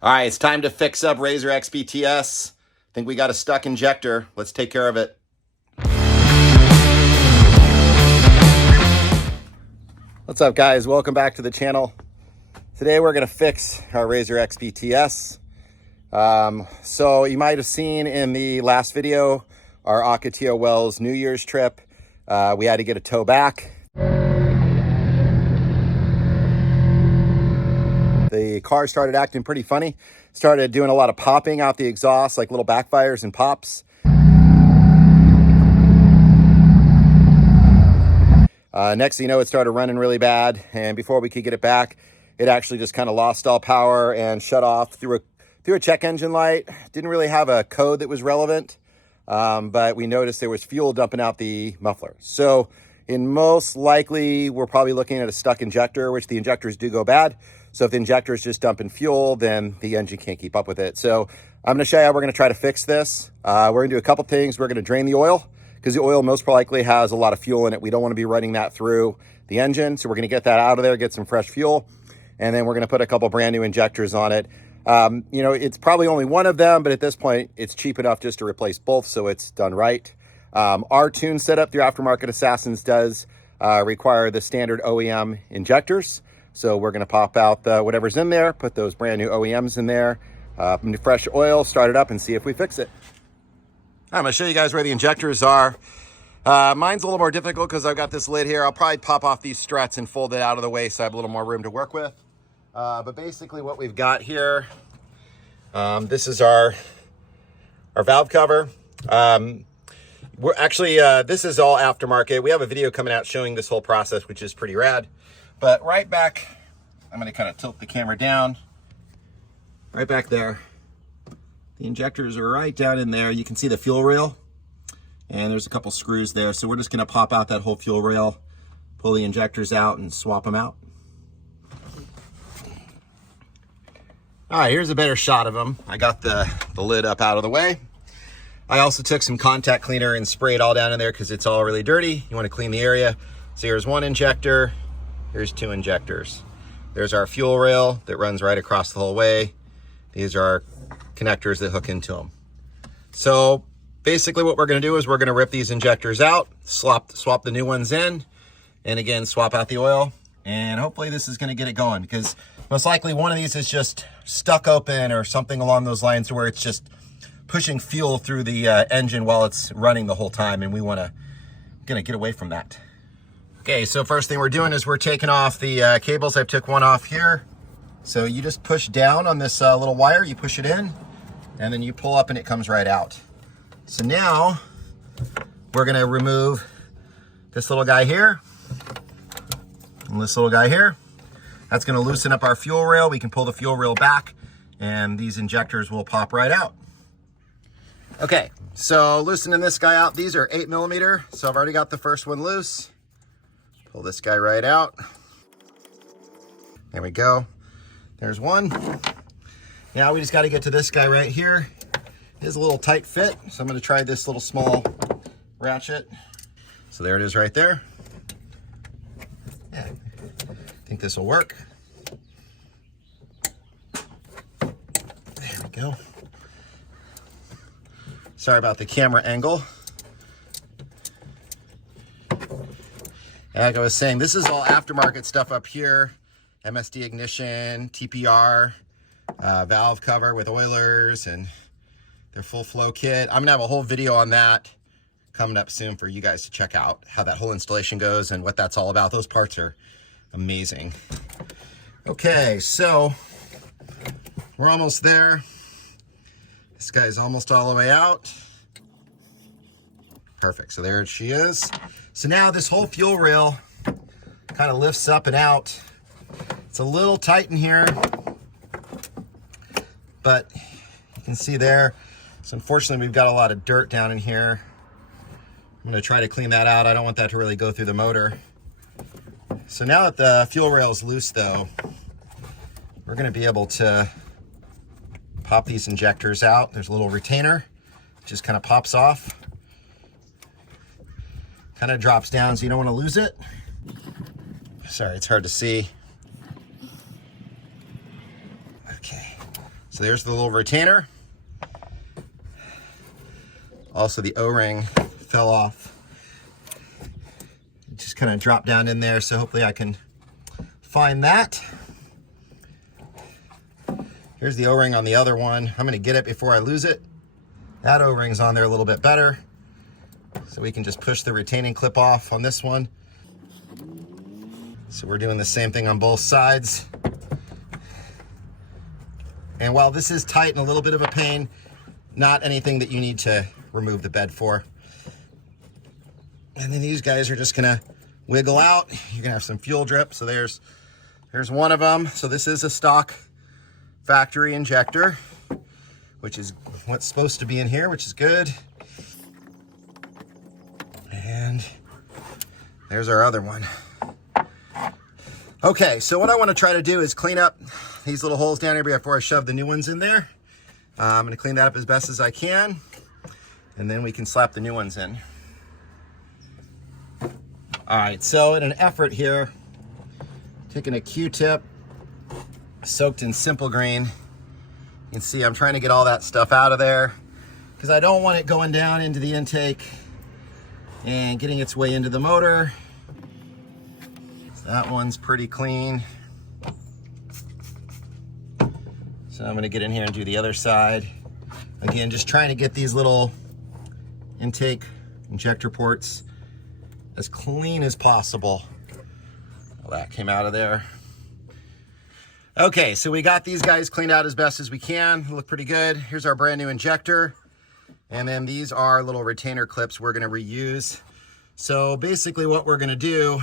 All right, it's time to fix up RZR XPTS. I think we got a stuck injector. Let's take care of it. What's up, guys? Welcome back to the channel. Today we're going to fix our RZR XPTS. So you might have seen in the last video our Ocotillo Wells New Year's trip. We had to get a tow back. The car started acting pretty funny. Started doing a lot of popping out the exhaust, like little backfires and pops. Next thing you know, it started running really bad. And before we could get it back, it actually just kind of lost all power and shut off through a check engine light. Didn't really have a code that was relevant, but we noticed there was fuel dumping out the muffler. So in most likely, we're probably looking at a stuck injector, which the injectors do go bad. So if the injector is just dumping fuel, then the engine can't keep up with it. So I'm going to show you how we're going to try to fix this. We're going to do a couple things. We're going to drain the oil because the oil most likely has a lot of fuel in it. We don't want to be running that through the engine. So we're going to get that out of there, get some fresh fuel, and then we're going to put a couple brand new injectors on it. You know, it's probably only one of them, but at this point, it's cheap enough just to replace both, so it's done right. Our tune setup through Aftermarket Assassins does require the standard OEM injectors. So we're going to pop out whatever's in there, put those brand new OEMs in there, fresh oil, start it up, and see if we fix it. I'm going to show you guys where the injectors are. Mine's a little more difficult because I've got this lid here. I'll probably pop off these struts and fold it out of the way so I have a little more room to work with. But basically what we've got here, this is our valve cover. We're actually, this is all aftermarket. We have a video coming out showing this whole process, which is pretty rad. But right back, I'm going to kind of tilt the camera down. Right back there, the injectors are right down in there. You can see the fuel rail, and there's a couple screws there. So we're just going to pop out that whole fuel rail, pull the injectors out, and swap them out. All right, here's a better shot of them. I got the lid up out of the way. I also took some contact cleaner and sprayed all down in there because it's all really dirty. You want to clean the area. So here's one injector. Here's two injectors. There's our fuel rail that runs right across the whole way. These are our connectors that hook into them. So basically what we're going to do is we're going to rip these injectors out, swap the new ones in, and again, swap out the oil. And hopefully this is going to get it going because most likely one of these is just stuck open or something along those lines where it's just pushing fuel through the engine while it's running the whole time. And we want to get away from that. Okay, so first thing we're doing is we're taking off the cables. I took one off here. So you just push down on this little wire, you push it in, and then you pull up and it comes right out. So now we're gonna remove this little guy here and this little guy here. That's gonna loosen up our fuel rail. We can pull the fuel rail back and these injectors will pop right out. Okay, so loosening this guy out. These are 8mm, so I've already got the first one loose. Pull this guy right out. There we go. There's one. Now we just got to get to this guy right here. It is a little tight fit, so I'm going to try this little small ratchet. So there it is right there. Yeah, I think this will work. There we go. Sorry about the camera angle. Like I was saying, this is all aftermarket stuff up here. MSD ignition, TPR, valve cover with oilers, and their full flow kit. I'm gonna have a whole video on that coming up soon for you guys to check out how that whole installation goes and what that's all about. Those parts are amazing. Okay, so we're almost there. This guy's almost all the way out. Perfect, so there she is. So now this whole fuel rail kind of lifts up and out. It's a little tight in here, but you can see there. So unfortunately, we've got a lot of dirt down in here. I'm gonna try to clean that out. I don't want that to really go through the motor. So now that the fuel rail is loose though, we're gonna be able to pop these injectors out. There's a little retainer, just kind of pops off. Kind of drops down so you don't want to lose it. Sorry, it's hard to see. Okay, So there's the little retainer. Also the O-ring fell off. It just kind of dropped down in there, so hopefully I can find that. Here's the O-ring on the other one. I'm gonna get it before I lose it. That O-ring's on there a little bit better. So we can just push the retaining clip off on this one. So we're doing the same thing on both sides. And while this is tight and a little bit of a pain, not anything that you need to remove the bed for. And then these guys are just gonna wiggle out. You're gonna have some fuel drip. So there's one of them. So this is a stock factory injector, which is what's supposed to be in here, which is good. And there's our other one. Okay, so what I want to try to do is clean up these little holes down here before I shove the new ones in there. I'm going to clean that up as best as I can, and then we can slap the new ones in. All right, so in an effort here, taking a Q-tip soaked in Simple Green. You can see I'm trying to get all that stuff out of there because I don't want it going down into the intake and getting its way into the motor. So that one's pretty clean. So I'm gonna get in here and do the other side. Again, just trying to get these little intake injector ports as clean as possible. All that came out of there. Okay, so we got these guys cleaned out as best as we can. They look pretty good. Here's our brand new injector. And then these are little retainer clips we're gonna reuse. So basically what we're gonna do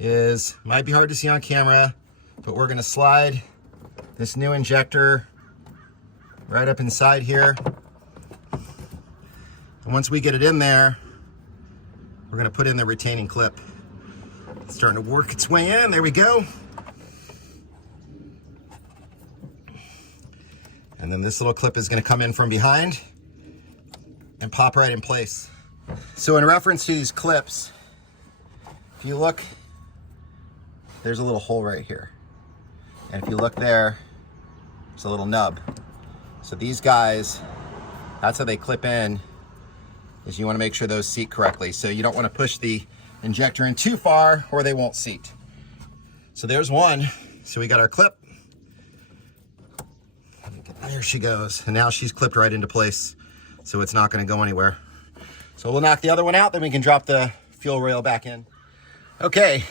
is, might be hard to see on camera, but we're gonna slide this new injector right up inside here. And once we get it in there, we're gonna put in the retaining clip. It's starting to work its way in, there we go. And then this little clip is gonna come in from behind and pop right in place. So in reference to these clips, if you look, there's a little hole right here. And if you look there, there's a little nub. So these guys, that's how they clip in, is you wanna make sure those seat correctly. So you don't wanna push the injector in too far or they won't seat. So there's one. So we got our clip. There she goes. And now she's clipped right into place. So it's not gonna go anywhere. So we'll knock the other one out, then we can drop the fuel rail back in. Okay,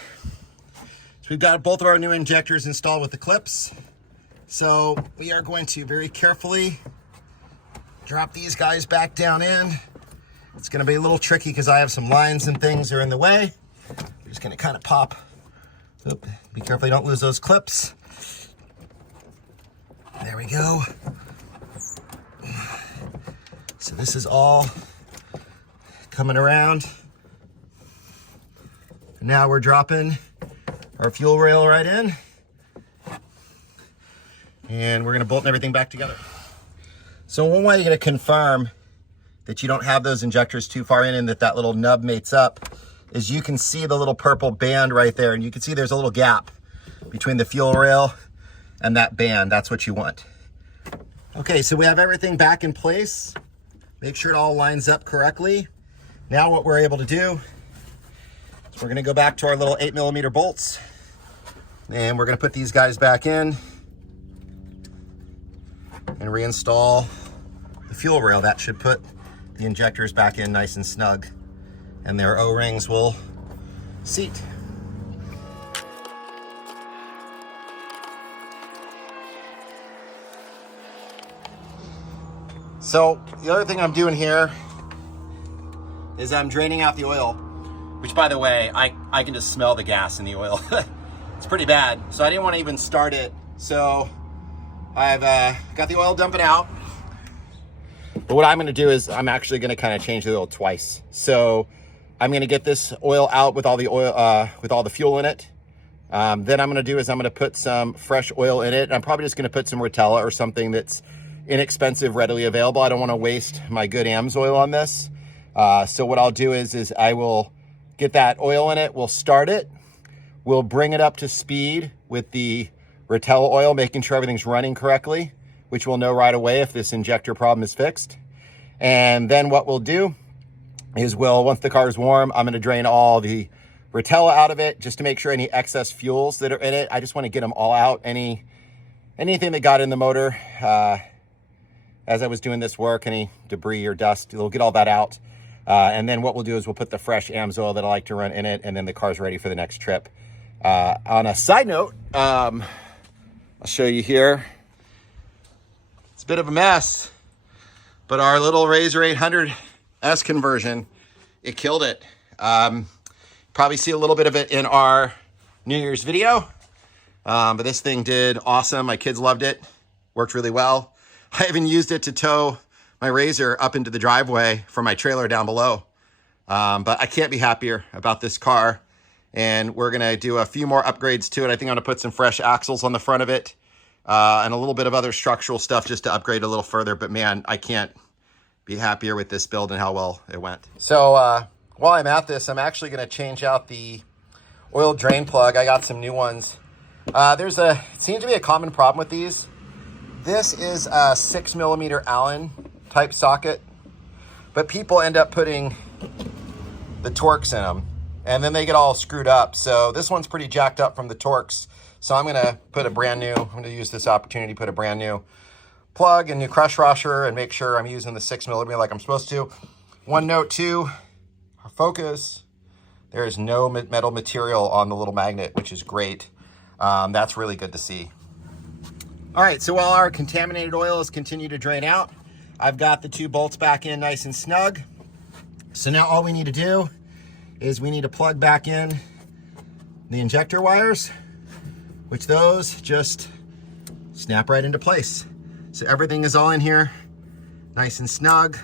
so we've got both of our new injectors installed with the clips. So we are going to very carefully drop these guys back down in. It's gonna be a little tricky because I have some lines and things that are in the way. I'm just gonna kind of pop. Oop, be careful you don't lose those clips. There we go. So this is all coming around. Now we're dropping our fuel rail right in. And we're gonna bolt everything back together. So one way you're gonna confirm that you don't have those injectors too far in and that little nub mates up is you can see the little purple band right there, and you can see there's a little gap between the fuel rail and that band. That's what you want. Okay, so we have everything back in place. Make sure it all lines up correctly. Now what we're able to do is we're gonna go back to our little 8mm bolts, and we're gonna put these guys back in and reinstall the fuel rail. That should put the injectors back in nice and snug, and their O-rings will seat. So the other thing I'm doing here is I'm draining out the oil, which, by the way, I can just smell the gas in the oil. It's pretty bad. So I didn't want to even start it. So I've got the oil dumping out. But what I'm going to do is I'm actually going to kind of change the oil twice. So I'm going to get this oil out with all the oil, with all the fuel in it. Then I'm going to do is I'm going to put some fresh oil in it. I'm probably just going to put some Rotella or something that's inexpensive, readily available. I don't want to waste my good AMS oil on this. So what I'll do is I will get that oil in it. We'll start it. We'll bring it up to speed with the Rotella oil, making sure everything's running correctly. which we'll know right away if this injector problem is fixed. And then what we'll do is once the car is warm, I'm gonna drain all the Rotella out of it just to make sure any excess fuels that are in it, I just wanna get them all out. Anything that got in the motor as I was doing this work, any debris or dust, we'll get all that out. And then what we'll do is we'll put the fresh AMS oil that I like to run in it, and then the car's ready for the next trip. On a side note, I'll show you here. It's a bit of a mess, but our little RZR 800S conversion, it killed it. Probably see a little bit of it in our New Year's video, but this thing did awesome. My kids loved it, worked really well. I even used it to tow my RZR up into the driveway from my trailer down below. But I can't be happier about this car. And we're gonna do a few more upgrades to it. I think I'm gonna put some fresh axles on the front of it and a little bit of other structural stuff just to upgrade a little further. But man, I can't be happier with this build and how well it went. So while I'm at this, I'm actually gonna change out the oil drain plug. I got some new ones. It seems to be a common problem with these. This is a 6mm Allen type socket, but people end up putting the Torx in them and then they get all screwed up. So this one's pretty jacked up from the Torx. So I'm gonna use this opportunity to put a brand new plug and new crush washer and make sure I'm using the 6mm like I'm supposed to. One note too, our focus, there is no metal material on the little magnet, which is great. That's really good to see. All right, so while our contaminated oil has continued to drain out, I've got the 2 bolts back in nice and snug. So now all we need to do is we need to plug back in the injector wires, which those just snap right into place. So everything is all in here, nice and snug,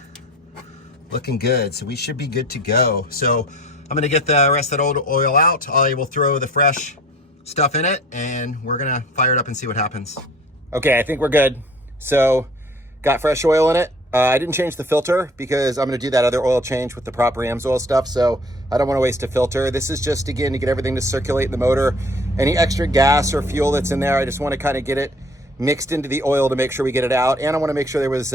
looking good. So we should be good to go. So I'm gonna get the rest of that old oil out. I will throw the fresh stuff in it and we're gonna fire it up and see what happens. Okay, I think we're good. So got fresh oil in it. I didn't change the filter because I'm gonna do that other oil change with the proper AMS oil stuff, so I don't wanna waste a filter. This is just, again, to get everything to circulate in the motor. Any extra gas or fuel that's in there, I just wanna kind of get it mixed into the oil to make sure we get it out. And I wanna make sure there was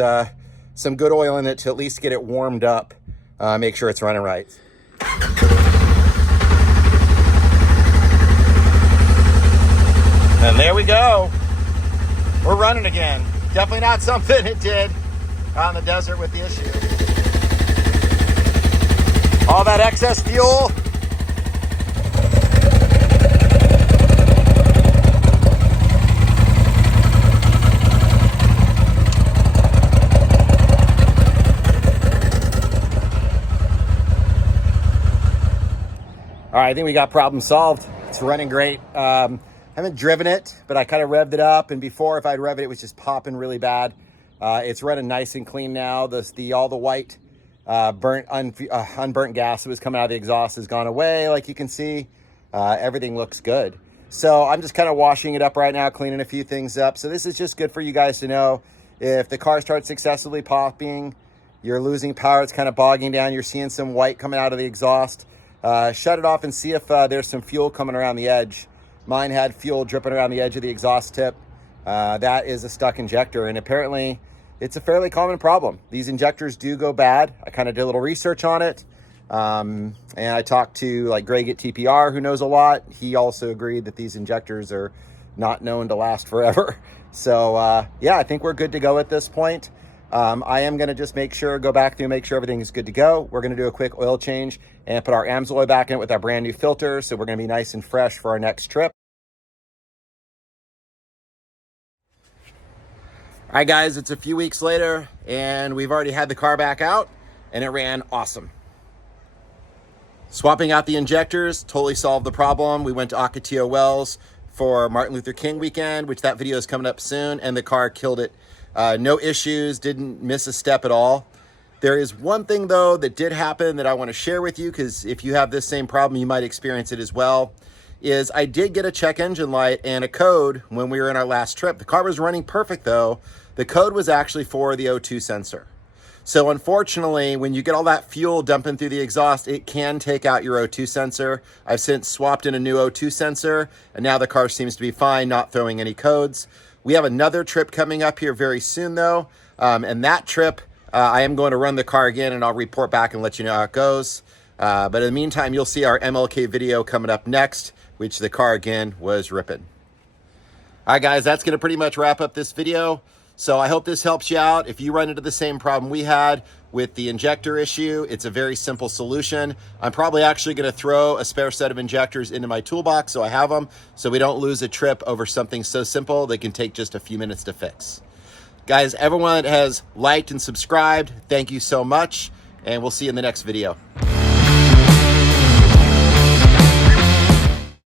some good oil in it to at least get it warmed up, make sure it's running right. And there we go. We're running again. Definitely not something it did out in the desert with the issue. All that excess fuel. All right, I think we got problem solved. It's running great. I haven't driven it, but I kind of revved it up, and before, if I'd rev it, it was just popping really bad. It's running nice and clean now. All the white unburnt gas that was coming out of the exhaust has gone away, like you can see. Everything looks good. So I'm just kind of washing it up right now, cleaning a few things up. So this is just good for you guys to know. If the car starts excessively popping, you're losing power, it's kind of bogging down, you're seeing some white coming out of the exhaust, shut it off and see if there's some fuel coming around the edge. Mine had fuel dripping around the edge of the exhaust tip. That is a stuck injector, and apparently it's a fairly common problem. These injectors do go bad. I kind of did a little research on it. And I talked to like Greg at TPR, who knows a lot. He also agreed that these injectors are not known to last forever. So yeah, I think we're good to go at this point. I am going to just go back through, make sure everything is good to go. We're going to do a quick oil change and put our AMS oil back in it with our brand new filter. So we're going to be nice and fresh for our next trip. All right, guys, it's a few weeks later and we've already had the car back out and it ran awesome. Swapping out the injectors totally solved the problem. We went to Ocotillo Wells for Martin Luther King weekend, which that video is coming up soon, and the car killed it. No issues, didn't miss a step at all. There is one thing though that did happen that I want to share with you, because if you have this same problem, you might experience it as well, is I did get a check engine light and a code when we were in our last trip. The car was running perfect though. The code was actually for the O2 sensor. So unfortunately, when you get all that fuel dumping through the exhaust, it can take out your O2 sensor. I've since swapped in a new O2 sensor, and now the car seems to be fine, not throwing any codes. We have another trip coming up here very soon though. And that trip, I am going to run the car again and I'll report back and let you know how it goes. But in the meantime, you'll see our MLK video coming up next, which the car again was ripping. All right, guys, that's going to pretty much wrap up this video. So I hope this helps you out. If you run into the same problem we had with the injector issue, it's a very simple solution. I'm probably actually going to throw a spare set of injectors into my toolbox so I have them, so we don't lose a trip over something so simple that can take just a few minutes to fix. Guys, everyone that has liked and subscribed, thank you so much, and we'll see you in the next video.